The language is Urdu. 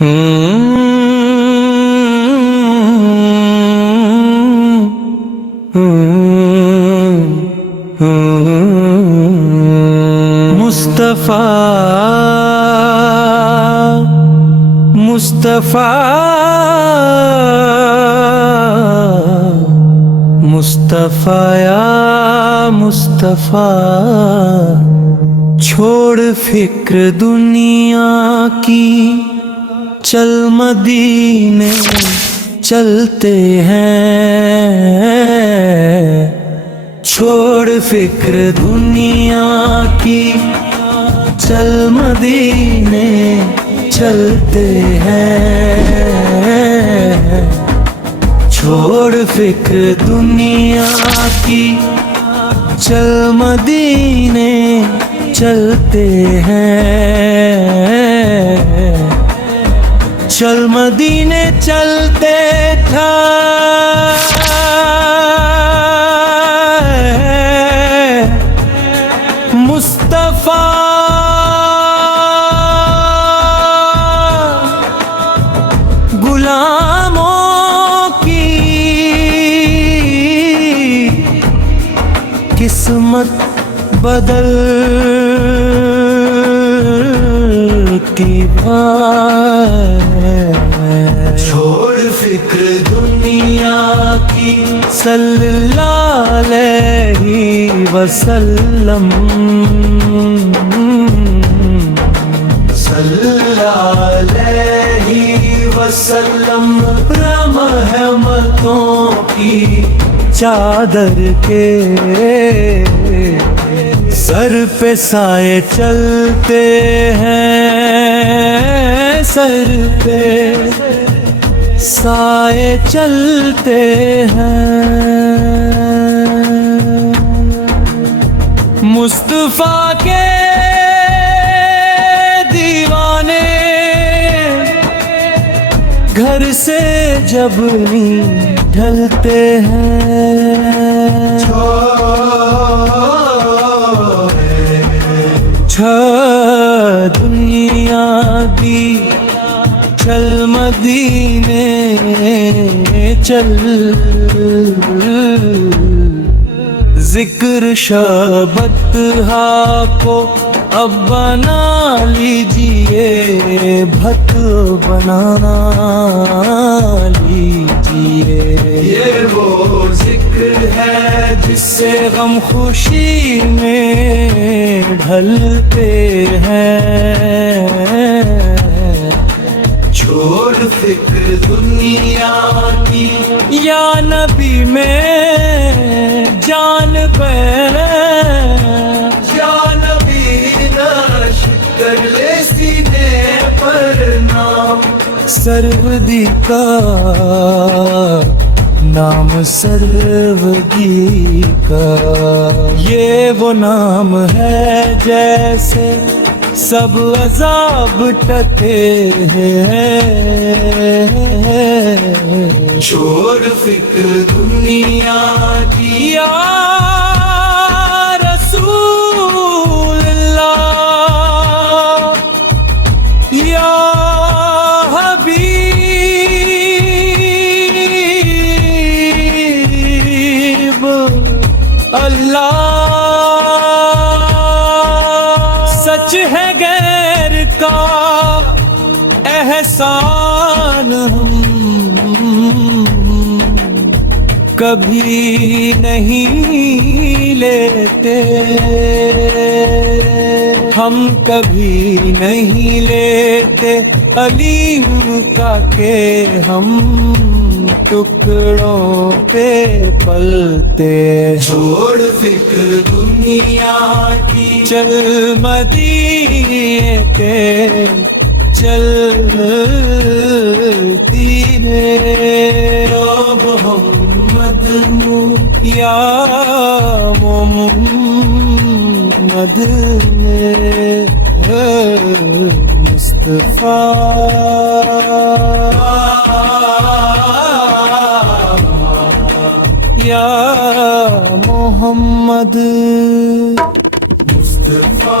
مصطفیٰ مصطفیٰ مصطفیٰ یا مصطفیٰ، چھوڑ فکر دنیا کی، چل مدینے چلتے ہیں۔ چھوڑ فکر دنیا کی، چل مدینے چلتے ہیں۔ چھوڑ فکر دنیا کی، چل مدینے چلتے ہیں۔ چل مدینے چلتے تھا مصطفیٰ، غلاموں کی قسمت بدل کی بات۔ چھوڑ فکر دنیا کی، صلی اللہ علیہ وسلم، صلی اللہ علیہ وسلم، رحمتوں کی چادر کے سر پہ سائے چلتے ہیں، سر پہ سائے چلتے ہیں۔ مصطفیٰ کے دیوانے گھر سے جب ڈھلتے ہیں، دنیا دی، چل مدینے چل۔ ذکر شبت کو اب بنا لیجئے، بھت بنانا لیجئے۔ یہ وہ ذکر ہے جس سے غم خوشی میں ڈھلتے ہیں۔ چھوڑ فکر دنیا کی، یا نبی میں جان پہ، یا نبی نش کر لے سینے پر نام سرودی کا، نام سرودی کا۔ یہ وہ نام ہے جیسے سب عذاب ٹکے ہیں۔ چھوڑ فکر دنیا کی، یا رسول اللہ، یا حبیب اللہ۔ سچ ہے غیر کا احسان ہم کبھی نہیں لیتے، ہم کبھی نہیں لیتے علیم کا کہ ہم ٹکڑوں پہ پلتے۔ چھوڑ فکر دنیا کی، چل مدینے پہ چلتی ہے۔ محمد یا محمد میں مصطفیٰ، یا محمد مصطفیٰ۔